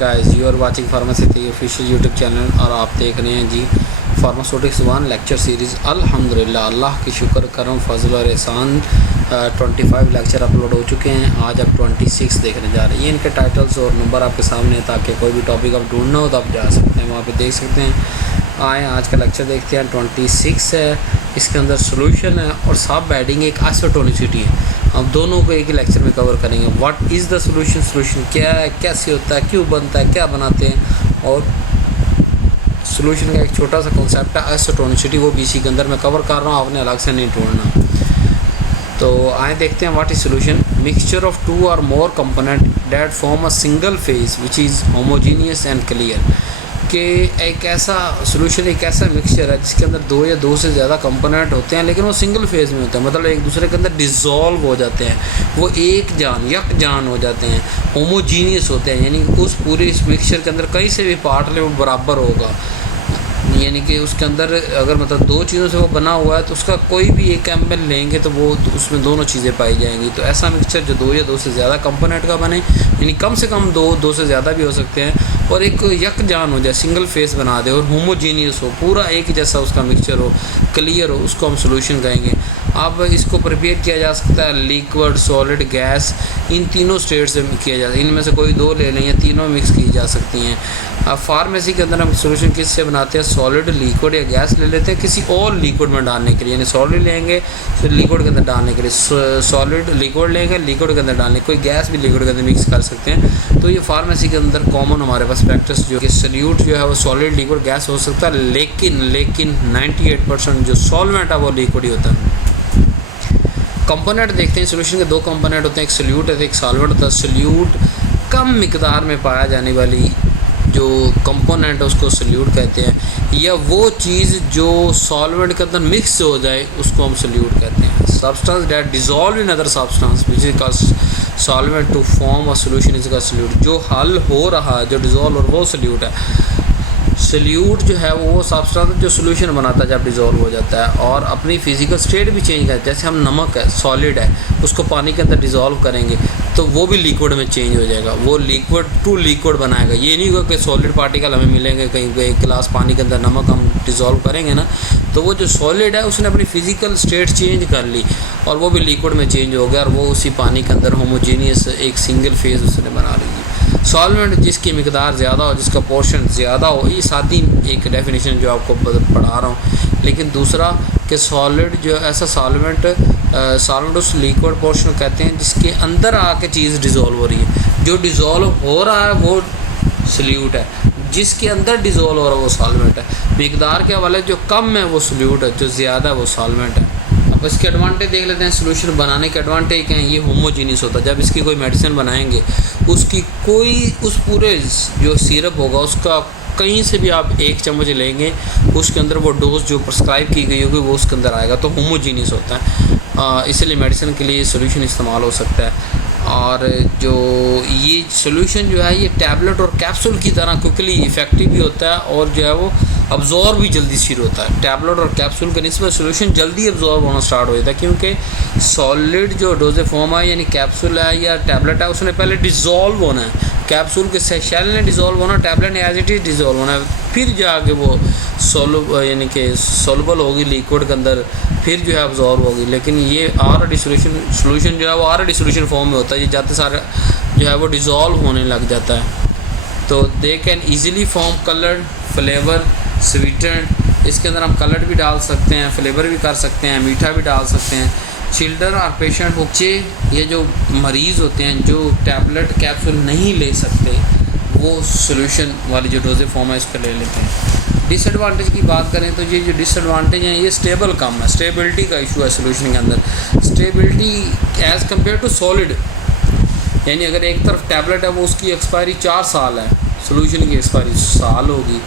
Guys, you are watching pharmacy the official YouTube channel और आप देख रहे हैं जी फार्मास्यूटिक्स 1 लेक्चर सीरीज़। अल्हम्दुलिल्लाह, अल्लाह की शुक्र करम फजल और एहसान 25 लेक्चर अपलोड हो चुके हैं। आज आप 26 देखने जा रहे हैं। ये इनके टाइटल्स और नंबर आपके सामने है, ताकि कोई भी टॉपिक आप ढूंढना हो तो आप जा सकते हैं, वहाँ पे देख सकते हैं। आए आज का लेक्चर देखते हैं। 26 है, इसके अंदर सोल्यूशन है और सब हेडिंग एक आइसोटोनिसिटी है। हम दोनों को एक ही लेक्चर में कवर करेंगे। What is the solution, solution क्या है, कैसे होता है, क्यों बनता है, क्या बनाते हैं, और सोल्यूशन का एक छोटा सा कॉन्सेप्ट है आइसोटोनिसिटी, वो भी इसी के अंदर मैं कवर कर रहा हूँ, आपने अलग से नहीं ढूंढना। तो आए देखते हैं। What is solution, mixture of 2 और more component that form a single phase which is homogeneous and clear. कि एक ऐसा सोल्यूशन एक ऐसा मिक्सचर है जिसके अंदर 2 या 2 से ज़्यादा कंपोनेंट होते हैं, लेकिन वो सिंगल फेज़ में होते हैं, मतलब एक दूसरे के अंदर डिज़ोल्व हो जाते हैं, वो एक जान हो जाते हैं, होमोजीनियस होते हैं। यानी उस पूरे इस मिक्सचर के अंदर कहीं से भी पार्ट ले वो बराबर होगा। यानी कि उसके अंदर अगर मतलब 2 चीज़ों से वो बना हुआ है तो उसका कोई भी एक ml लेंगे तो वो उसमें दोनों चीज़ें पाई जाएंगी। तो ऐसा मिक्सचर जो 2 या 2 से ज़्यादा कंपोनेंट का बने, यानी कम से कम 2 से ज़्यादा भी हो सकते हैं, और एक यकजान हो जाए, सिंगल फेस बना दे और होमोजीनियस हो, पूरा एक जैसा उसका मिक्सचर हो, क्लियर हो, उसको हम सोल्यूशन कहेंगे। अब इसको प्रिपेयर किया जा सकता है लिक्विड, सॉलिड, गैस, इन तीनों स्टेट से किया जा सकता है। इनमें से कोई 2 ले लें या तीनों मिक्स की जा सकती हैं। अब फार्मेसी के अंदर हम सोल्यूशन किस से बनाते हैं, सॉलिड, लिक्विड या गैस ले लेते हैं किसी और लिक्विड में डालने के लिए, यानी सॉलिड लेंगे फिर लिक्विड के अंदर डालने के लिए, सॉलिड लिक्विड लेंगे लिक्विड के अंदर डालने, कोई गैस भी लिक्विड के अंदर मिक्स कर सकते हैं। तो ये फार्मेसी के अंदर कॉमन हमारे पास प्रैक्टिस जो कि सल्यूट जो है वो सॉलिड, लिक्विड, गैस हो सकता है, लेकिन 98% जो सॉल्वेंट है वो लिक्विड ही होता है। कंपोनेंट देखते हैं। सोल्यूशन के 2 कंपोनेंट होते हैं, एक सोल्यूट है एक सॉल्वेंट होता है। सोल्यूट कम मिकदार में पाया जाने वाली जो कंपोनेंट है उसको सोल्यूट कहते हैं, या वो चीज़ जो सॉल्वेंट के अंदर मिक्स हो जाए उसको हम सोल्यूट कहते हैं। Substance that dissolve in other substance which is called solvent to form a solution is called solute. जो हल हो रहा है, जो डिज़ोल्व और वो सोल्यूट है। सोल्यूट जो है वो सब्सटेंस जो सोल्यूशन बनाता है जब डिज़ोल्व हो जाता है और अपनी फिजिकल स्टेट भी चेंज करता है। जैसे हम नमक है, सॉलिड है, उसको पानी के अंदर डिज़ोल्व करेंगे तो वो भी लिक्विड में चेंज हो जाएगा, वो लिक्विड टू लिक्विड बनाएगा। ये नहीं होगा कि सॉलिड पार्टिकल हमें मिलेंगे कहीं पे, 1 गिलास पानी के अंदर नमक हम डिज़ोल्व करेंगे ना, तो वो जो सॉलिड है उसने अपनी फिजिकल स्टेट चेंज कर ली और वो भी लिक्विड में चेंज हो गया और वो उसी पानी के अंदर होमोजीनियस एक सिंगल फेज उसने बना ली। सॉल्वेंट जिसकी मिकदार ज़्यादा हो, जिसका पोर्शन ज़्यादा हो, ये सादी एक डेफिनेशन जो आपको पढ़ा रहा हूँ। लेकिन दूसरा कि सॉलिड जो ऐसा सॉल्वेंट उस लिक्विड पोर्शन कहते हैं जिसके अंदर आके चीज़ डिज़ोल्व हो रही है। जो डिज़ोल्व हो रहा है वो सोल्यूट है, जिसके अंदर डिज़ोल्व हो रहा है वो सॉल्वेंट है। मिकदार के हवाले जो कम है वो सोल्यूट है, जो ज़्यादा है वो सॉल्वेंट है। अब इसके एडवांटेज देख लेते हैं। सोल्यूशन बनाने के एडवांटेज क्या हैं, ये होमोजीनियस होता है। जब इसकी कोई मेडिसिन बनाएंगे उसकी कोई उस पूरे जो सिरप होगा उसका कहीं से भी आप 1 चम्मच लेंगे, उसके अंदर वो डोज जो प्रिस्क्राइब की गई होगी वो उसके अंदर आएगा, तो होमोजीनियस होता है। इसलिए मेडिसिन के लिए सोल्यूशन इस्तेमाल हो सकता है। और जो ये सोल्यूशन जो है ये टैबलेट और कैप्सूल की तरह क्विकली इफ़ेक्टिव भी होता है और जो है वो अब्जॉर्ब भी जल्दी शुरू होता है। टैबलेट और कैप्सूल के निस्बत सोल्यूशन जल्दी अब्जॉर्ब होना स्टार्ट हो जाता है, क्योंकि सॉलिड जो डोजे फॉर्म है यानी कैप्सूल है या टैबलेट है उसने पहले डिज़ोल्व होना है। कैप्सूल के शेल ने डिज़ोल्व होना, टैबलेट ने एज इट इज़ डिज़ोल्व होना है, फिर जाके वो यानी कि सोलबल होगी लिक्विड के अंदर, फिर जो है अब्जॉर्ब होगी। लेकिन ये ऑलरेडी सोल्यूशन जो है वो ऑलरेडी सोल्यूशन फॉर्म में होता है, ये जाते सारे जो है वो डिज़ोल्व होने लग जाता है। तो they can easily form colour, flavour, sweeten. इसके अंदर हम कलर भी डाल सकते हैं, फ्लेवर भी कर सकते हैं, मीठा भी डाल सकते हैं। चिल्ड्रन और पेशेंट, बच्चे, ये जो मरीज़ होते हैं जो टैबलेट कैप्सूल नहीं ले सकते, वो सोल्यूशन वाली जो डोजे फॉर्म है इसको ले लेते हैं। डिसएडवांटेज की बात करें तो ये जो डिसएडवांटेज हैं ये स्टेबल कम है, स्टेबिलिटी का इशू है सोल्यूशन के अंदर। Stability as compare to solid, यानी अगर एक तरफ टैबलेट है वो उसकी एक्सपायरी 4 साल है, सोल्यूशन की एक्सपायरी साल होगी,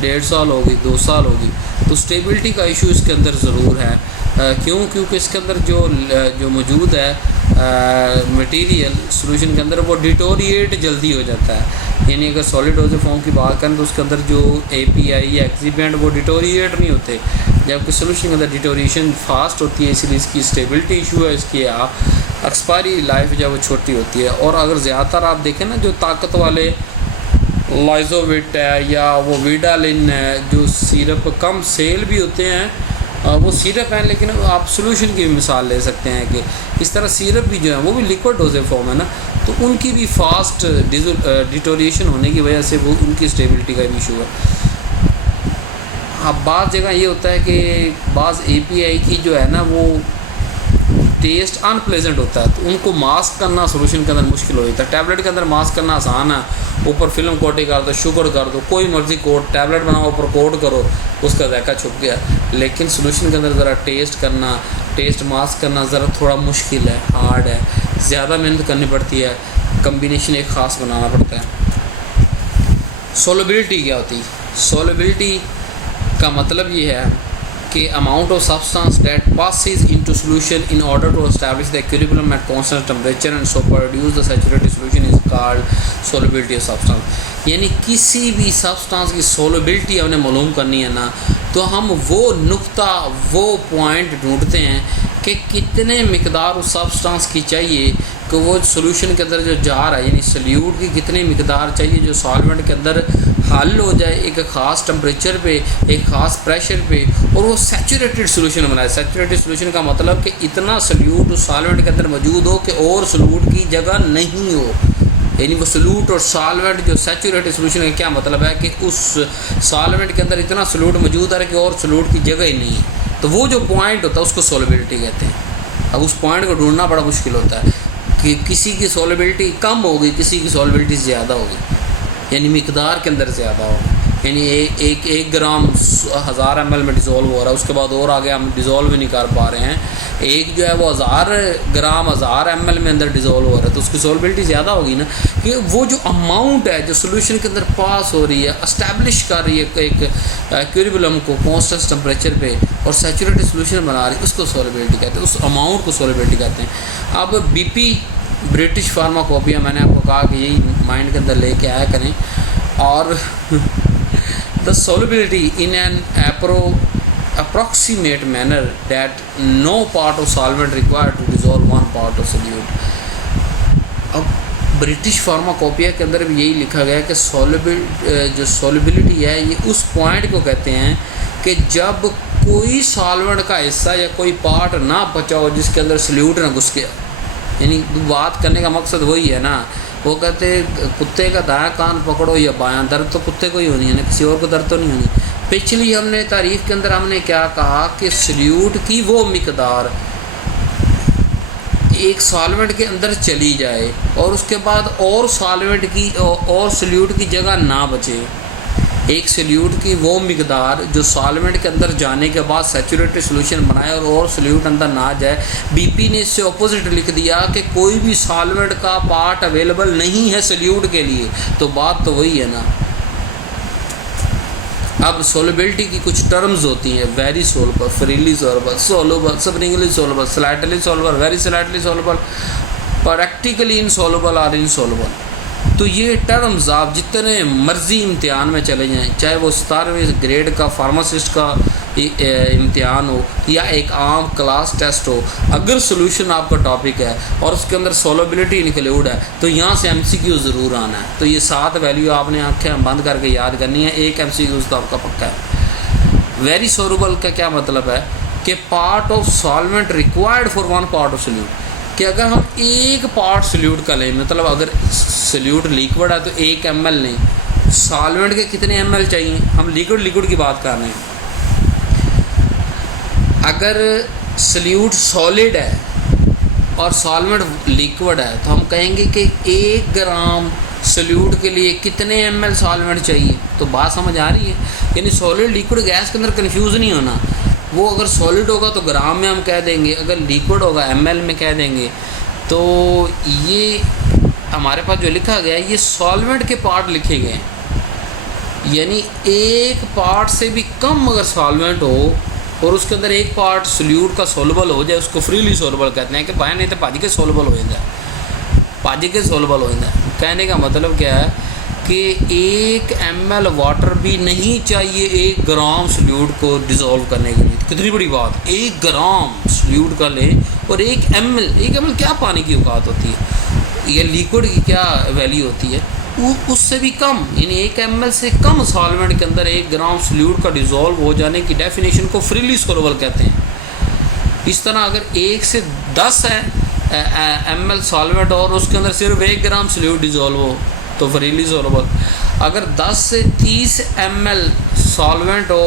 1.5 साल होगी, 2 साल होगी। तो स्टेबिलिटी का इशू इसके अंदर ज़रूर है। क्यों? क्योंकि इसके अंदर जो मौजूद है मटेरियल सोल्यूशन के अंदर वो डिटोरिएट जल्दी हो जाता है। यानी अगर सॉलिड डोज फॉर्म की बात करें तो उसके अंदर जो API या एक्सिपेंट वो डिटोरिएट नहीं होते, जबकि सोल्यूशन के अंदर डिटोरिएशन फास्ट होती है, इसलिए इसकी स्टेबिलिटी इशू है। इसकी एक्सपायरी लाइफ जो है वो छोटी होती है। और अगर ज़्यादातर आप देखें ना जो ताकत वाले लाइजोविट है या वो वीडालिन है, जो सिरप कम सेल भी होते हैं, वो सिरप हैं, लेकिन आप सोल्यूशन की भी मिसाल ले सकते हैं कि इस तरह सिरप भी जो है वो भी लिक्विड डोजेज फॉर्म है ना, तो उनकी भी फास्ट डिटोरिएशन होने की वजह से वो उनकी स्टेबिलिटी का भी इशू है। अब बाज़ जगह ये होता है कि बाज़ API की जो है ना वो टेस्ट अनप्लेजेंट होता है, तो उनको मास्क करना सोल्यूशन के अंदर मुश्किल हो जाता है। टैबलेट के अंदर मास्क करना आसान है, ऊपर फिल्म कोटिंग कर दो, शुगर कर दो, कोई मर्ज़ी कोट, टैबलेट बनाओ ऊपर कोट करो, उसका जायका छुप गया। लेकिन सोल्यूशन के अंदर ज़रा टेस्ट करना, टेस्ट मास्क करना ज़रा थोड़ा मुश्किल है, हार्ड है, ज़्यादा मेहनत करनी पड़ती है, कम्बिनेशन एक ख़ास बनाना पड़ता है। सोलबिलिटी क्या होती है? सोलबिलिटी का मतलब ये है कि amount of substance that passes into solution in order to establish the equilibrium at constant temperature and so produce the saturated solution is called solubility of substance। यानी किसी भी सब्सटेंस की सोलबिलिटी हमने मालूम करनी है ना, तो हम वो नुक्ता, वो पॉइंट ढूंढते हैं कि कितने मिकदार उस सब्सटेंस की चाहिए कि वो सोल्यूशन के अंदर जो जा रहा है, यानी सल्यूट की कितनी मिकदार चाहिए जो सॉल्वेंट के अंदर हल हो जाए एक ख़ास टेम्परेचर पे, एक ख़ास प्रेशर पे, और वो सैचुरेटेड सोल्यूशन बनाए। सैचुरेटेड सोल्यूशन का मतलब कि इतना सल्यूट उस सॉल्वेंट के अंदर मौजूद हो कि और सल्यूट की जगह नहीं हो, यानी वो सल्यूट और सॉल्वेंट जो सैचुरेटेड सोल्यूशन का क्या मतलब है कि उस सॉल्वेंट के अंदर इतना सल्यूट मौजूद है कि और सल्यूट की जगह ही नहीं है। तो वो जो पॉइंट होता है उसको सोलबिलिटी कहते हैं। अब उस पॉइंट को ढूंढना बड़ा मुश्किल होता है कि किसी की सोलबिलिटी कम होगी, किसी की सोलबिलिटी ज़्यादा होगी, यानी मिकदार के अंदर ज़्यादा हो, यानी एक ग्राम 1000 ml में डिज़ोल्व हो रहा है, उसके बाद और आगे हम डिज़ोल्व भी नहीं कर पा रहे हैं। एक जो है वो 1000 ग्राम 1000 ml में अंदर डिज़ोल्व हो रहा है, तो उसकी सोलबिलिटी ज़्यादा होगी ना, कि वो जो अमाउंट है जो सोल्यूशन के अंदर पास हो रही है, एस्टैब्लिश कर रही है एक इक्विलिब्रियम को कांस्टेंट टेम्परेचर पे और सैचुरेटेड सोल्यूशन बना रही है, उसको सोलबिलिटी कहते हैं, उस अमाउंट को सोलबिलिटी कहते हैं। अब BP ब्रिटिश फार्माकोपिया, मैंने आपको कहा कि यही माइंड के अंदर लेके आया करें। और the solubility in an approximate manner that no part of solvent required to dissolve one part of solute। अब ब्रिटिश फार्माकोपिया के अंदर भी यही लिखा गया है कि जो सोलबिलिटी है ये उस पॉइंट को कहते हैं कि जब कोई सॉल्वेंट का हिस्सा या कोई पार्ट ना बचा हो जिसके अंदर सल्यूट ना घुस गया। यानी बात करने का मकसद वही है ना, वो कहते कुत्ते का दायां कान पकड़ो या बायां, दर्द तो कुत्ते को ही होनी है ना, किसी और को दर्द तो नहीं होनी। पिछली हमने तारीफ़ के अंदर हमने क्या कहा कि सल्यूट की वो मिकदार एक सॉल्वेंट के अंदर चली जाए और उसके बाद और सॉल्वेंट की और सल्यूट की जगह ना बचे, एक सल्यूट की वो मिकदार जो सॉल्वेंट के अंदर जाने के बाद सैचुरेटेड सोल्यूशन बनाए और सल्यूट अंदर ना जाए। BP ने इससे ऑपोजिट लिख दिया कि कोई भी सॉल्वेंट का पार्ट अवेलेबल नहीं है सल्यूट के लिए, तो बात तो वही है ना। अब सोलबिलिटी की कुछ टर्म्स होती हैं, very soluble, freely soluble, soluble, Sprüngli soluble, slightly soluble, very slightly soluble, practically इनसोलबल और इनसोलबल। तो ये टर्म्स आप जितने मर्जी इम्तिहान में चले जाएं, चाहे वो 17वें ग्रेड का फार्मासिस्ट का इम्तिहान हो या एक आम क्लास टेस्ट हो, अगर सोल्यूशन आपका टॉपिक है और उसके अंदर सोलबिलिटी इंक्लूड है तो यहाँ से MCQ ज़रूर आना है। तो ये 7 वैल्यू आपने आँखें बंद करके याद करनी है, एक MCQ तो आपका पक्का है। वेरी सोलबल का क्या मतलब है कि part of solvent required for one part of solute, कि अगर हम एक पार्ट सल्यूट का लें, मतलब अगर सल्यूट लिक्विड है तो 1 ml लें, सॉल्वेंट के कितने ml चाहिए, हम लिक्विड की बात कर रहे हैं। अगर सल्यूट सॉलिड है और सॉल्वेंट लिक्विड है तो हम कहेंगे कि 1 ग्राम सल्यूट के लिए कितने ml सॉल्वेंट चाहिए। तो बात समझ आ रही है, यानी सॉलिड लिक्विड गैस के अंदर कंफ्यूज नहीं होना। वो अगर सॉलिड होगा तो ग्राम में हम कह देंगे, अगर लिक्विड होगा ml में कह देंगे। तो ये हमारे पास जो लिखा गया है ये सॉल्वेंट के पार्ट लिखे गए हैं, यानी एक पार्ट से भी कम अगर सॉल्वेंट हो और उसके अंदर एक पार्ट सल्यूट का सोलबल हो जाए उसको फ्रीली सोलबल कहते हैं। कि भाई नहीं तो पाजी के सोलबल हो जाए, पाजी के सोलबल हो जाए। कहने का मतलब क्या है कि 1 ml वाटर भी नहीं चाहिए 1 ग्राम सल्यूट को डिज़ोल्व करने के लिए। कितनी बड़ी बात, 1 ग्राम सल्यूट का ले और 1 ml क्या पानी की औकात होती है, ये लिक्विड की क्या वैल्यू होती है। उससे भी कम, यानी 1 ml से कम सॉल्वेंट के अंदर 1 ग्राम सोल्यूट का डिज़ोल्व हो जाने की डेफिनेशन को फ्रीली सोलबल कहते हैं। इस तरह अगर 1 से 10 ml सॉल्वेंट और उसके अंदर सिर्फ 1 ग्राम सोल्यूट डिज़ोल्व हो तो फ्रीली सोलबल। अगर 10 से 30 ml सॉल्वेंट हो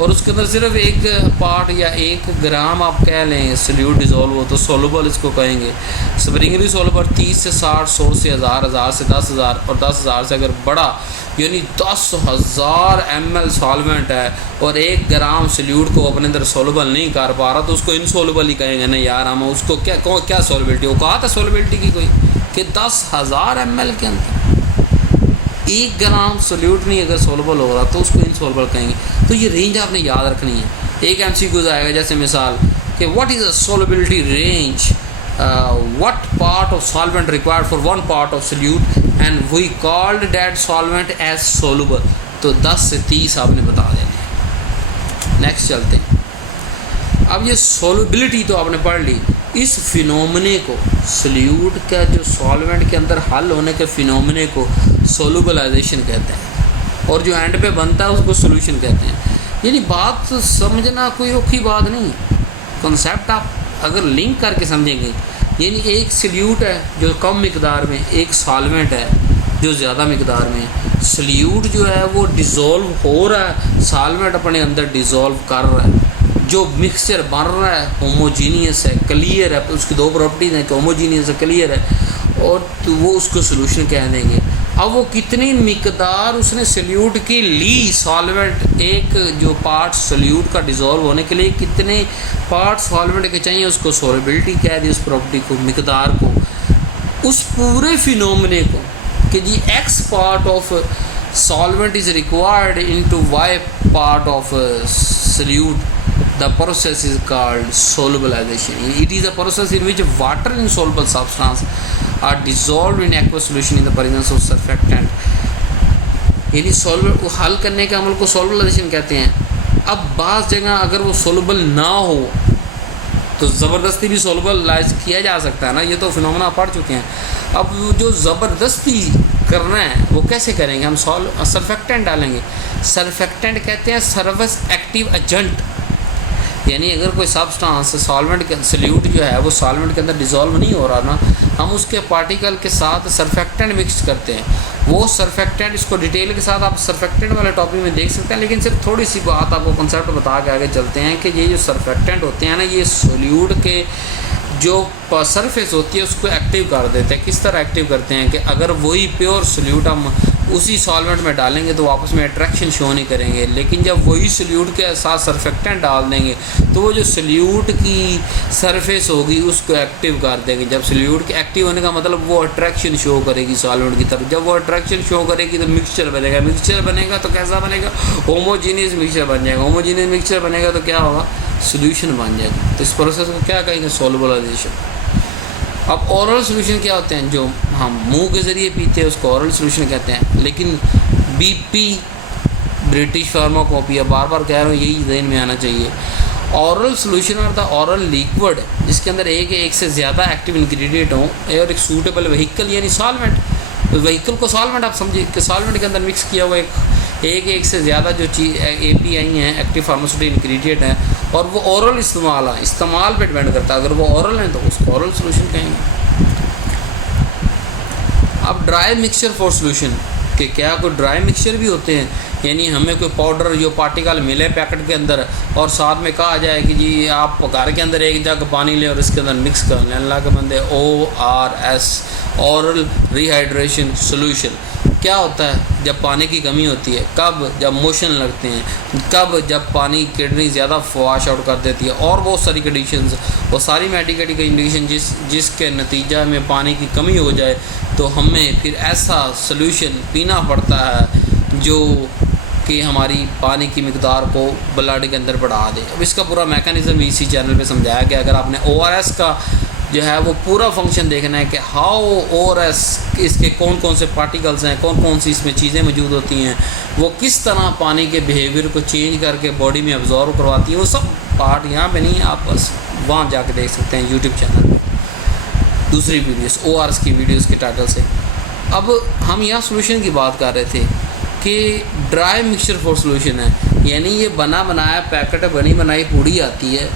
और उसके अंदर सिर्फ 1 पार्ट या 1 ग्राम आप कह लें सोल्यूट डिज़ोल्व हो तो सोलबल इसको कहेंगे। स्प्रिंगली सोलबल 30 से 60, 100 से 1000, 1000 से 10,000 और 10,000 से अगर बड़ा यानी 10,000 ml सॉल्वेंट है और 1 ग्राम सोल्यूट को अपने अंदर सोलबल नहीं कर पा रहा तो उसको इनसोलबल ही कहेंगे ना यार। हम उसको क्या सोलबिलिटी वो कहा था सोलबिलिटी की कोई कि 10,000 ml के अंदर 1 ग्राम सोल्यूट नहीं अगर सोलबल हो रहा तो उसको इनसोलबल कहेंगे। तो ये रेंज आपने याद रखनी है। एक MCQ आएगा जैसे मिसाल कि what is a solubility range, what part of solvent required for 1 part of solute and we called that solvent as soluble. तो 10 से 30 आपने बता देना। नेक्स्ट चलते हैं। अब ये सोलबिलिटी तो आपने पढ़ ली, इस फिनोमिने को सोल्यूट का जो सॉल्वेंट के अंदर हल होने के फिनोमिने को सोलबलाइजेशन कहते हैं और जो एंड पे बनता है उसको सोल्यूशन कहते हैं। यानी बात समझना कोई औखी बात नहीं, कॉन्सेप्ट आप अगर लिंक करके समझेंगे। यानी एक सोल्यूट है जो कम मिकदार में, एक सॉल्वेंट है जो ज़्यादा मिकदार में। सोल्यूट जो है वो डिज़ोल्व हो रहा है, सॉल्वेंट अपने अंदर डिज़ोल्व कर रहा है। जो मिक्सचर बन रहा है होमोजीनियस है, क्लियर है, उसकी 2 प्रॉपर्टीज़ हैं कि होमोजीनियस है, क्लियर है, और तो वो उसको सोल्यूशन कह देंगे। अब वो कितनी मिकदार उसने सोल्यूट की ली, सॉल्वेंट एक जो पार्ट सोल्यूट का डिज़ोल्व होने के लिए कितने पार्ट सॉल्वेंट के चाहिए उसको सोलबिलिटी कह दी, उस प्रॉपर्टी को, मिकदार को, उस पूरे फिनोमिने को कि जी X part of solvent is required into Y part of solute. The process is called solubilization. It is a process in which water insoluble substance are dissolved in aqueous solution in the presence of surfactant. यानी solve हल करने के अमल को सोलबलाइजेशन कहते हैं। अब बाज़ जगह अगर वो सोलबल ना हो तो ज़बरदस्ती भी सोलबलाइज किया जा सकता है ना, ये तो फिनोमेना पढ़ चुके हैं। अब जो ज़बरदस्ती करना है वो कैसे करेंगे, हम सर्फेक्टेंट डालेंगे। सर्फेक्टेंट कहते हैं सर्विस एक्टिव एजेंट, यानी अगर कोई सब्सटेंस सॉल्वेंट के सोल्यूट जो है वो सॉल्वेंट के अंदर डिज़ोल्व नहीं हो रहा ना, हम उसके पार्टिकल के साथ सर्फेक्टेंट मिक्स करते हैं। वो सर्फेक्टेंट, इसको डिटेल के साथ आप सर्फेक्टेंट वाले टॉपिक में देख सकते हैं, लेकिन सिर्फ थोड़ी सी बात आपको कंसेप्ट बता के आगे चलते हैं कि ये जो सर्फेक्टेंट होते हैं ना, ये सोल्यूट के जो सरफेस होती है उसको एक्टिव कर देते हैं। किस तरह एक्टिव करते हैं कि अगर वही प्योर सोल्यूट हम उसी सॉल्वेंट में डालेंगे तो आपस में अट्रैक्शन शो नहीं करेंगे, लेकिन जब वही सोल्यूट के साथ सर्फेक्टेंट डाल देंगे तो वो जो सोल्यूट की सरफेस होगी उसको एक्टिव कर देंगे। जब सोल्यूट के एक्टिव होने का मतलब वो अट्रैक्शन शो करेगी सॉल्वेंट की तरफ। जब वो अट्रैक्शन शो करेगी तो मिक्सचर बनेगा। मिक्सचर बनेगा तो कैसा बनेगा, होमोजीनियस मिक्सचर बन जाएगा। होमोजीनियस मिक्सचर बनेगा तो क्या होगा, सोल्यूशन बन जाएगा। तो इस प्रोसेस को क्या कहेंगे, सोलबलाइजेशन। अब ओरल सोल्यूशन क्या होते हैं, जो हम मुंह के ज़रिए पीते हैं उसको ओरल सोल्यूशन कहते हैं। लेकिन BP ब्रिटिश फार्माकोपिया, बार बार कह रहा हूँ, यही जहन में आना चाहिए। ओरल सोल्यूशन और द ओरल लिक्विड जिसके अंदर एक से ज़्यादा एक्टिव इंग्रेडिएंट हों और एक सूटेबल व्हीकल यानी सॉल्वेंट, व्हीकल को सॉल्वेंट आप समझिए कि सॉल्वेंट के अंदर मिक्स किया हुआ एक से ज़्यादा जो चीज़ API हैं, एक्टिव फार्मास्यूटिकल इंग्रेडिएंट हैं, और वो ओरल इस्तेमाल पे डिपेंड करता है। अगर वो ओरल है तो उसको ओरल सोल्यूशन कहेंगे। अब ड्राई मिक्सचर फॉर सोल्यूशन कि क्या कोई ड्राई मिक्सचर भी होते हैं, यानी हमें कोई पाउडर जो पार्टिकल मिले पैकेट के अंदर और साथ में कहा जाए कि जी आप घर के अंदर एक जग पानी लें और इसके अंदर मिक्स कर लें। अल्लाह के बंदे, ORS ओरल रिहाइड्रेशन सोल्यूशन क्या होता है, जब पानी की कमी होती है, कब, जब मोशन लगते हैं, कब, जब पानी किडनी ज़्यादा वॉश आउट कर देती है, और बहुत सारी कंडीशंस, वो सारी मेडिकल कंडीशन जिसके नतीजा में पानी की कमी हो जाए तो हमें फिर ऐसा सोल्यूशन पीना पड़ता है जो कि हमारी पानी की मिकदार को ब्लड के अंदर बढ़ा दे। अब इसका पूरा मैकेनिज़्म भी इसी चैनल पे समझाया गया। अगर आपने ORS का जो है वो पूरा फंक्शन देखना है कि हाउ ORS, इसके कौन कौन से पार्टिकल्स हैं, कौन कौन सी इसमें चीज़ें मौजूद होती हैं, वो किस तरह पानी के बिहेवियर को चेंज करके बॉडी में अब्जॉर्व करवाती है, वो सब पार्ट यहाँ पे नहीं, आप बस वहाँ जाके देख सकते हैं यूट्यूब चैनल पे दूसरी वीडियोस ORS की वीडियोस के टाइटल से। अब हम यहाँ सोल्यूशन की बात कर रहे थे कि ड्राई मिक्सचर फॉर सोल्यूशन है, यानी ये बना बनाया पैकेट बनी बनाई पूड़ी आती है।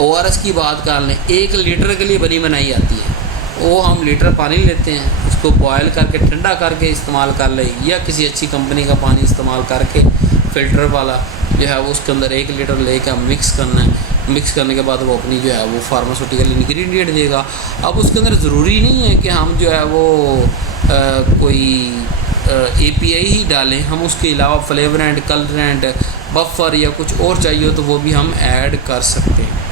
ORS की बात कर लें, 1 लीटर के लिए बनी बनाई आती है, वो हम लीटर पानी लेते हैं, उसको बॉयल करके ठंडा करके इस्तेमाल कर लें, या किसी अच्छी कंपनी का पानी इस्तेमाल करके फ़िल्टर वाला जो है वो उसके अंदर 1 लीटर लेके हम मिक्स करना है। मिक्स करने के बाद वो अपनी जो है वो फार्मास्यूटिकल इंग्रेडिएंट देगा। अब उसके अंदर ज़रूरी नहीं है कि हम जो है वो कोई API ही डालें, हम उसके अलावा फ्लेवरेंट, कलरेंट, बफर या कुछ और चाहिए हो तो वो भी हम ऐड कर सकते हैं।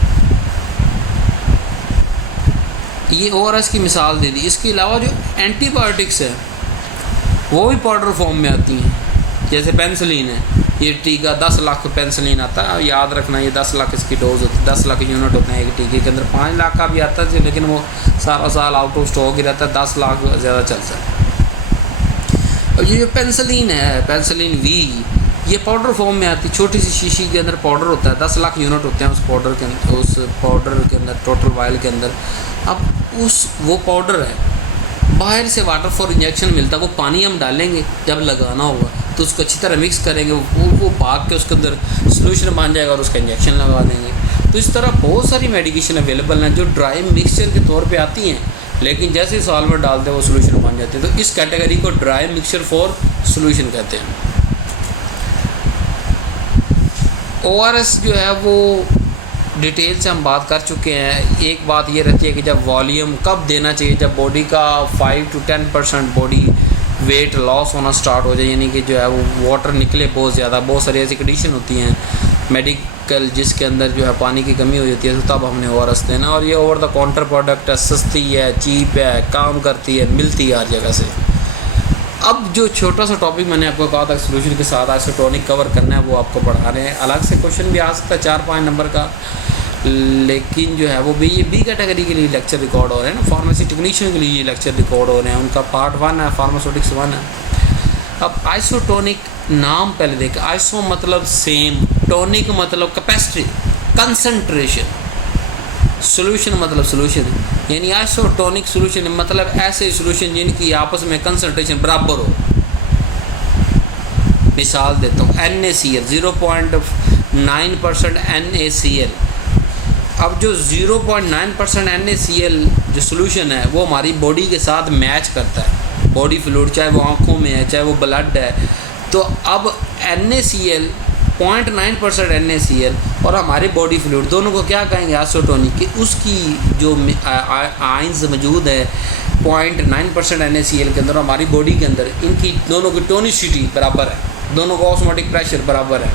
ये ORS की मिसाल दे दी। इसके अलावा जो एंटीबायोटिक्स है वो भी पाउडर फॉर्म में आती हैं, जैसे पेंसिलिन है, ये टीका 10 लाख पेंसिलिन आता है, याद रखना ये 10 लाख इसकी डोज होती है, 10 लाख यूनिट होते हैं एक टीके के अंदर। 5 लाख का भी आता है लेकिन वो सारा साल आउट ऑफ स्टॉक ही रहता है, 10 लाख ज़्यादा चलता है। और ये जो पेंसिलिन है, पेंसिलिन V, ये पाउडर फॉर्म में आती है, छोटी सी शीशी के अंदर पाउडर होता है, 10 लाख यूनिट होते हैं उस पाउडर के अंदर टोटल वायल के अंदर। अब वो पाउडर है, बाहर से वाटर फॉर इंजेक्शन मिलता है, वो पानी हम डालेंगे जब लगाना होगा तो उसको अच्छी तरह मिक्स करेंगे, वो भाग के उसके अंदर सोल्यूशन बन जाएगा और उसका इंजेक्शन लगा देंगे। तो इस तरह बहुत सारी मेडिकेशन अवेलेबल हैं जो ड्राई मिक्सचर के तौर पे आती हैं, लेकिन जैसे ही सॉल्वेंट डालते हैं वो सोल्यूशन बन जाते हैं। तो इस कैटेगरी को ड्राई मिक्सचर फॉर सोल्यूशन कहते हैं। ORS जो है वो डिटेल से हम बात कर चुके हैं। एक बात ये रहती है कि जब वॉल्यूम कब देना चाहिए, जब बॉडी का 5 to 10% बॉडी वेट लॉस होना स्टार्ट हो जाए, यानी कि जो है वो वाटर निकले बहुत ज़्यादा। बहुत सारी ऐसी कंडीशन होती हैं मेडिकल जिसके अंदर जो है पानी की कमी हो जाती है, तो तब हमने ORS देना। और ये ओवर द काउंटर प्रोडक्ट है, सस्ती है, चीप है, काम करती है, मिलती है हर जगह से। अब जो छोटा सा टॉपिक मैंने आपको कहा था सोल्यूशन के साथ आइसोटोनिक कवर करना है, वो आपको पढ़ा रहे हैं। अलग से क्वेश्चन भी आ सकता है 4-5 नंबर का, लेकिन जो है वो ये बी कैटेगरी के लिए लेक्चर रिकॉर्ड हो रहे हैं ना, फार्मेसी टेक्नीशियन के लिए ये लेक्चर रिकॉर्ड हो रहे हैं। उनका पार्ट 1 है, फार्मास्यूटिक्स 1 है। अब आइसोटोनिक नाम पहले देखें। आइसो मतलब सेम, टोनिक मतलब कैपेसिटी, कंसंट्रेशन, सोल्यूशन मतलब सोल्यूशन, यानी आइसोटोनिक सोल्यूशन मतलब ऐसे सोल्यूशन जिनकी आपस में कंसंट्रेशन बराबर हो। मिसाल देता हूँ, NaCl 0.9% NaCl। अब जो 0.9% NaCl जो सोल्यूशन है वो हमारी बॉडी के साथ मैच करता है, बॉडी फ्लूइड, चाहे वो आँखों में है चाहे वो ब्लड है। तो अब NaCl 0.9% NaCl और हमारे बॉडी फ्लूइड दोनों को क्या कहेंगे, आइसोटोनिक। कि उसकी जो आयंस मौजूद है 0.9% NaCl के अंदर, हमारी बॉडी के अंदर, इनकी दोनों की टोनिसिटी बराबर है, दोनों का ऑस्मोटिक प्रेशर बराबर है।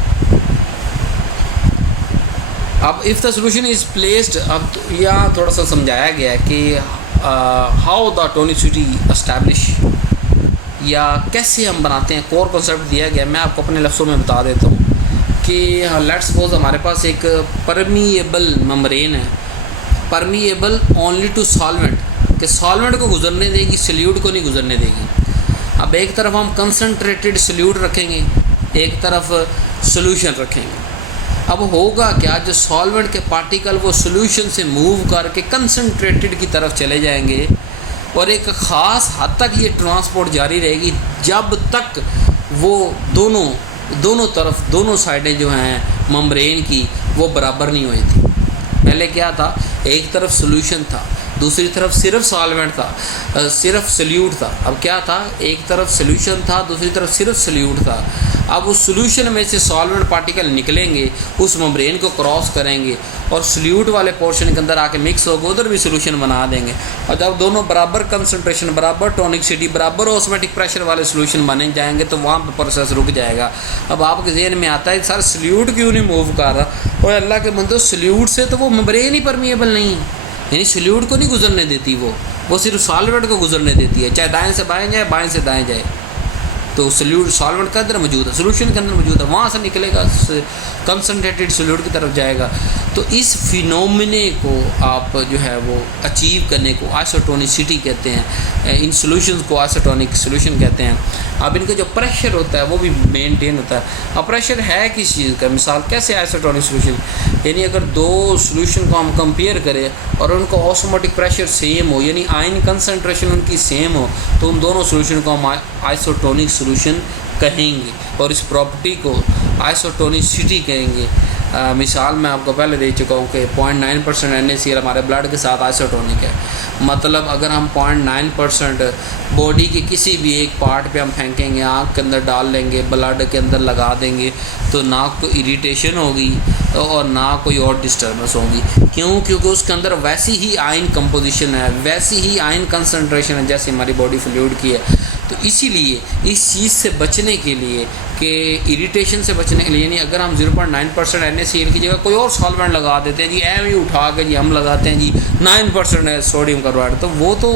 अब if the solution is placed, अब यहाँ थोड़ा सा समझाया गया है कि हाउ द टोनिसिटी एस्टैब्लिश, या कैसे हम बनाते हैं, कोर कॉन्सेप्ट दिया गया। मैं आपको अपने लफ्ज़ों में बता देता हूँ कि लेट्स सपोज हमारे पास एक परमिएबल मेम्ब्रेन है, परमिएबल ओनली टू सॉल्वेंट, कि सॉल्वेंट को गुजरने देगी, सल्यूट को नहीं गुजरने देगी। अब एक तरफ हम कंसनट्रेटेड सल्यूट रखेंगे, एक तरफ सोल्यूशन रखेंगे। अब होगा क्या, जो सॉल्वेंट के पार्टिकल वो सोल्यूशन से मूव करके कंसनट्रेटेड की तरफ चले जाएंगे और एक ख़ास हद तक ये ट्रांसपोर्ट जारी रहेगी जब तक वो दोनों तरफ, दोनों साइडें जो हैं मेम्ब्रेन की वो बराबर नहीं हुई थी। पहले क्या था, एक तरफ सोल्यूशन था, दूसरी तरफ सिर्फ सॉल्वेंट था, सिर्फ सल्यूट था। अब क्या था, एक तरफ सोल्यूशन था, दूसरी तरफ सिर्फ सल्यूट था। अब उस सोल्यूशन में से सॉल्वेंट पार्टिकल निकलेंगे, उस मेम्ब्रेन को क्रॉस करेंगे और सल्यूट वाले पोर्शन के अंदर आके मिक्स होकर उधर भी सोल्यूशन बना देंगे। और जब दोनों बराबर कंसंट्रेशन, बराबर टोनिसिटी, बराबर ऑस्मोटिक प्रेशर वाले सोल्यूशन बने जाएंगे तो वहाँ पर प्रोसेस रुक जाएगा। अब आपके जहन में आता है सर सल्यूट क्यों नहीं मूव कर रहा, और अल्लाह के बंदो सल्यूट से तो वो मेम्ब्रेन ही परमिएबल नहीं है, यानी सल्यूट को नहीं गुजरने देती, वो सिर्फ सॉल्वेंट को गुजरने देती है, चाहे दाएं से बाएं जाए, बाएं से दाएं जाए। तो सल्यूट सॉल्वेंट के अंदर मौजूद है, सोल्यूशन के अंदर मौजूद है, वहाँ से निकलेगा, कंसनट्रेटेड सल्यूट की तरफ जाएगा। तो इस फिनोमिने को आप जो है वो अचीव करने को आइसोटोनिसिटी कहते हैं। इन सॉल्यूशंस को आइसोटोनिक सॉल्यूशन कहते हैं। अब इनका जो प्रेशर होता है वो भी मेंटेन होता है। अब प्रेशर है किस चीज़ का, मिसाल कैसे आइसोटोनिक सॉल्यूशन, यानी अगर दो सॉल्यूशन को हम कंपेयर करें और उनका ऑस्मोटिक प्रेशर सेम हो, यानी आयन कंसंट्रेशन उनकी सेम हो, तो उन दोनों सॉल्यूशन को हम आइसोटोनिक सॉल्यूशन कहेंगे और इस प्रॉपर्टी को आइसोटोनिसिटी कहेंगे। मिसाल मैं आपको पहले दे चुका हूँ कि 0.9% NaCl हमारे ब्लड के साथ आइसोटोनिक है। मतलब अगर हम 0.9% बॉडी के किसी भी एक पार्ट पे हम फेंकेंगे, आँख के अंदर डाल लेंगे, ब्लड के अंदर लगा देंगे, तो ना कोई इरिटेशन होगी और ना कोई और डिस्टर्बेंस होगी। क्यों? क्योंकि उसके अंदर वैसी ही आयन कंपोजिशन है, वैसी ही आयन कंसंट्रेशन है जैसे हमारी बॉडी फ्लूइड की है। तो इसीलिए इस चीज़ से बचने के लिए कि इरिटेशन से बचने के लिए, यानी अगर हम 0.9% NaCl की जगह कोई और सॉल्वेंट लगा देते हैं जी, ही उठा के जी हम लगाते हैं जी 9% है सोडियम क्लोराइड, तो वो तो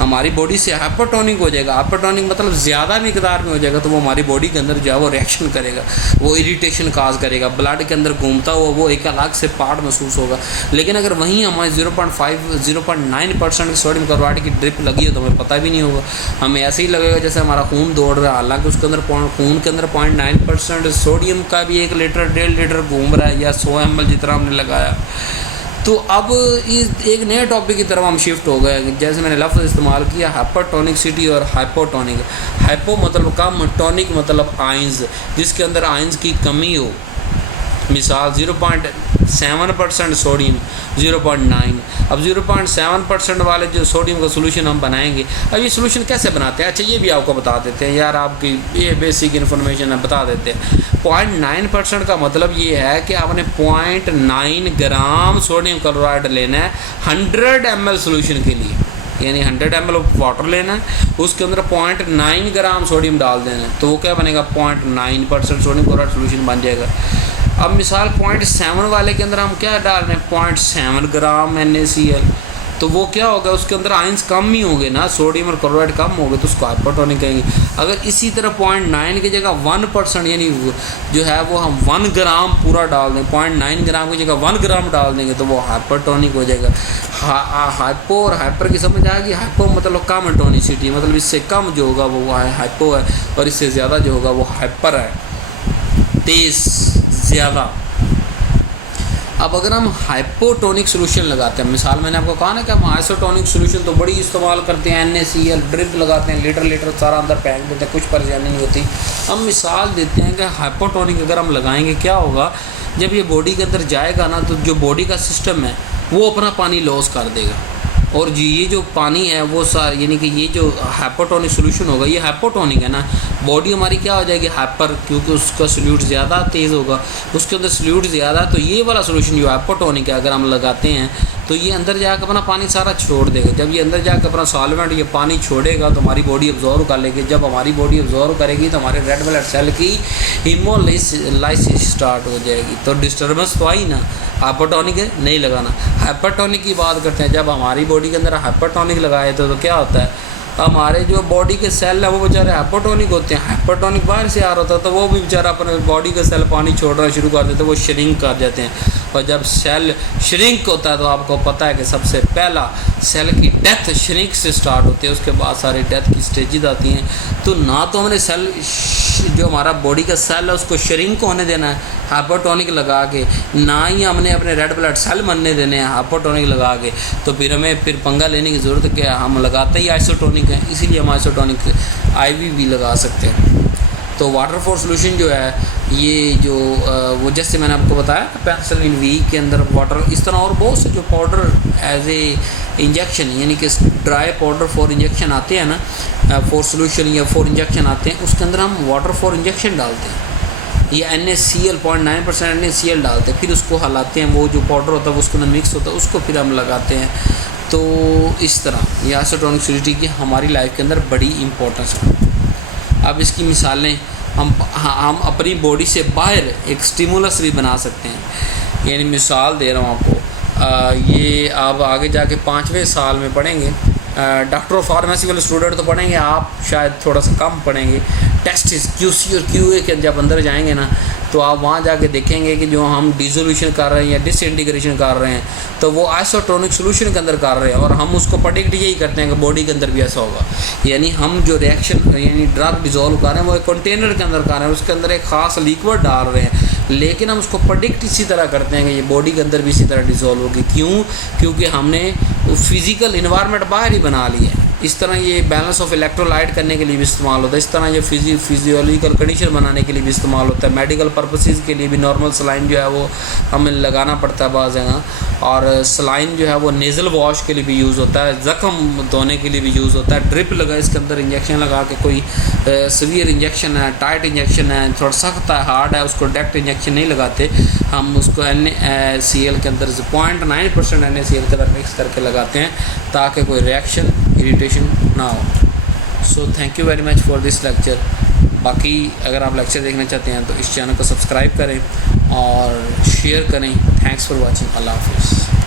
हमारी बॉडी से हाइपरटोनिक हो जाएगा। हाइपरटोनिक मतलब ज़्यादा मिकदार में हो जाएगा, तो वो हमारी बॉडी के अंदर जो है वो रिएक्शन करेगा, वो इरिटेशन काज करेगा, ब्लड के अंदर घूमता हुआ वो एक अलग से पार्ट महसूस होगा। लेकिन अगर वहीं हमारे 0.9% सोडियम क्लोराइड की ड्रिप लगी है तो हमें पता भी नहीं होगा, हमें ऐसे ही लगेगा जैसे हमारा खून दौड़ रहा है, हालांकि उसके अंदर खून के अंदर 0.9% सोडियम का भी 1 लीटर 1.5 लीटर घूम रहा है, या 100 ml जितना हमने लगाया। तो अब इस एक नए टॉपिक की तरफ हम शिफ्ट हो गए। जैसे मैंने लफ्ज़ इस्तेमाल किया हाइपरटोनिसिटी और हाइपोटोनिक। हाइपो मतलब कम, टोनिक मतलब आयंस, जिसके अंदर आयंस की कमी हो। मिसाल 0.7% सोडियम, 0.9। अब 0.7% वाले जो सोडियम का सोल्यूशन हम बनाएंगे, अब ये सोल्यूशन कैसे बनाते हैं, अच्छा ये भी आपको बता देते हैं यार, आपकी ये बेसिक इन्फॉर्मेशन है, बता देते हैं। 0.9% का मतलब ये है कि आपने 0.9 ग्राम सोडियम क्लोराइड लेना है 100 ml सोल्यूशन के लिए, यानी 100 ml वाटर लेना है, उसके अंदर 0.9 ग्राम सोडियम डाल देना है, तो वो क्या बनेगा 0.9% सोडियम क्लोराइड सोल्यूशन बन जाएगा। अब मिसाल 0.7 वाले के अंदर हम क्या डाल रहे हैं 0.7 ग्राम NaCl, तो वो क्या होगा, उसके अंदर आयंस कम ही होंगे ना, सोडियम और क्लोराइड कम होंगे, तो उसको हाइपरटोनिक कहेंगे। अगर इसी तरह 0.9 की जगह 1% यानी जो है वो हम 1 ग्राम पूरा डाल दें, 0.9 ग्राम की जगह 1 ग्राम डाल देंगे, तो वो हाइपरटोनिक हो जाएगा। हाइपो और हाइपर की समझ आएगी। हाइपो मतलब कम टोनिसिटी, मतलब इससे कम जो होगा वो हाइपो है, और इससे ज़्यादा जो होगा वो हाइपर है, तेज़, ज़्यादा। अब अगर हम हाइपोटोनिक सोल्यूशन लगाते हैं, मिसाल मैंने आपको कहा ना कि हम आइसोटोनिक सोल्यूशन तो बड़ी इस्तेमाल करते हैं, NaCl ड्रिप लगाते हैं, लीटर सारा अंदर फेंक देते हैं, कुछ परेशानी नहीं होती। हम मिसाल देते हैं कि हाइपोटोनिक अगर हम लगाएंगे क्या होगा, जब ये बॉडी के अंदर जाएगा ना, तो जो बॉडी का सिस्टम है वो अपना पानी लॉस कर देगा, और ये जो पानी है वो यानी कि ये जो हाइपोटोनिक सोल्यूशन होगा ये हाइपोटोनिक है ना, बॉडी हमारी क्या हो जाएगी हाइपर, क्योंकि उसका सोल्यूट ज़्यादा तेज़ होगा, उसके अंदर सोल्यूट ज़्यादा। तो ये वाला सोल्यूशन जो हाइपोटोनिक है अगर हम लगाते हैं तो ये अंदर जाकर अपना पानी सारा छोड़ देगा। जब ये अंदर जाकर अपना सॉल्वेंट ये पानी छोड़ेगा तो हमारी बॉडी अब्जॉर्व कर लेगी। जब हमारी बॉडी अब्जॉर्व करेगी तो हमारे रेड ब्लड सेल की हीमोलाइसिस स्टार्ट हो जाएगी। तो डिस्टर्बेंस तो आई ना, हाइपरटोनिक है नहीं लगाना। हाइपरटोनिक की बात करते हैं, जब हमारी बॉडी के अंदर हाइपरटोनिक लगाए तो क्या होता है, हमारे जो बॉडी के सेल है वो बेचारे हाइपरटोनिक होते हैं। हाइपरटोनिक बाहर से आ रहा होता है तो वो भी बेचारा अपने बॉडी के सेल पानी छोड़ना शुरू कर देते हैं, वो श्रिंक कर जाते हैं। और जब सेल श्रिंक होता है तो आपको पता है कि सबसे पहला सेल की डेथ श्रिंक से स्टार्ट होती है, उसके बाद सारी डेथ की स्टेजेस आती हैं। तो ना तो हमने सेल जो हमारा बॉडी का सेल है उसको श्रिंक होने देना है हाइपरटोनिक लगा के, ना ही हमने अपने रेड ब्लड सेल बनने देने हैं हाइपरटोनिक लगा के। तो फिर हमें फिर पंगा लेने की ज़रूरत क्या है, हम लगाते ही आइसोटोनिक है, इसीलिए हम आइसोटोनिक IV भी लगा सकते हैं। तो वाटर फॉर सोल्यूशन जो है ये जो वो जैसे मैंने आपको बताया पेनिसिलिन V के अंदर वाटर, इस तरह और बहुत से जो पाउडर एज ए इंजेक्शन यानी कि ड्राई पाउडर फॉर इंजेक्शन आते हैं ना, फॉर सोल्यूशन या फॉर इंजेक्शन आते हैं, उसके अंदर हम वाटर फॉर इंजेक्शन डालते हैं या NaCl 0.9% NaCl डालते हैं, फिर उसको हलाते हैं, वो जो पाउडर होता है वो उसके अंदर मिक्स होता है, उसको फिर हम लगाते हैं। तो इस तरह ये आइसोटोनिक सोल्यूशन की हमारी लाइफ के अंदर बड़ी इंपॉर्टेंस है। अब इसकी मिसालें हम अपनी बॉडी से बाहर एक स्टिमुलस भी बना सकते हैं। यानी मिसाल दे रहा हूँ आपको, ये आप आगे जाके 5वें साल में पढ़ेंगे, डॉक्टर ऑफ फार्मेसी वाले स्टूडेंट तो पढ़ेंगे, आप शायद थोड़ा सा कम पढ़ेंगे। टेस्ट QC और QA के जब अंदर जाएंगे ना तो आप वहाँ जाके देखेंगे कि जो हम डिसोल्यूशन कर रहे हैं या डिसइंटीग्रेशन कर रहे हैं तो वो आइसोटोनिक सोल्यूशन के अंदर कर रहे हैं, और हम उसको प्रेडिक्ट यही करते हैं कि बॉडी के अंदर भी ऐसा होगा। यानी हम जो रिएक्शन यानी ड्रग डिजोल्व कर रहे हैं वो एक कंटेनर के अंदर कर रहे हैं, उसके अंदर एक ख़ास लिक्विड डाल रहे हैं, लेकिन हम उसको प्रेडिक्ट इसी तरह करते हैं कि ये बॉडी के अंदर भी इसी तरह डिजोल्व होगी। क्यों? क्योंकि हमने फिज़िकल इन्वायरमेंट बाहर ही बना ली है। इस तरह ये बैलेंस ऑफ इलेक्ट्रोलाइट करने के लिए भी इस्तेमाल होता है, इस तरह ये फिजियोलॉजिकल कंडीशन बनाने के लिए भी इस्तेमाल होता है, मेडिकल पर्पसेस के लिए भी नॉर्मल सलाइन जो है वो हमें लगाना पड़ता है बाज़ जगह, और सलाइन जो है वो नेज़ल वॉश के लिए भी यूज़ होता है, ज़ख़म धोने के लिए भी यूज़ होता है, ड्रिप लगा इसके अंदर इंजेक्शन लगा के, कोई सीवियर इंजेक्शन है, टाइट इंजेक्शन है, थोड़ा सख्त है, हार्ड है, उसको डायरेक्ट इंजेक्शन नहीं लगाते, हम उसको NaCl के अंदर 0.9% NaCl के अंदर मिक्स करके लगाते हैं ताकि कोई रिएक्शन इरिटेशन ना हो। So thank you very much for this lecture. बाकी अगर आप लेक्चर देखना चाहते हैं तो इस चैनल को सब्सक्राइब करें और शेयर करें। Thanks for watching. अल्लाह हाफिज़।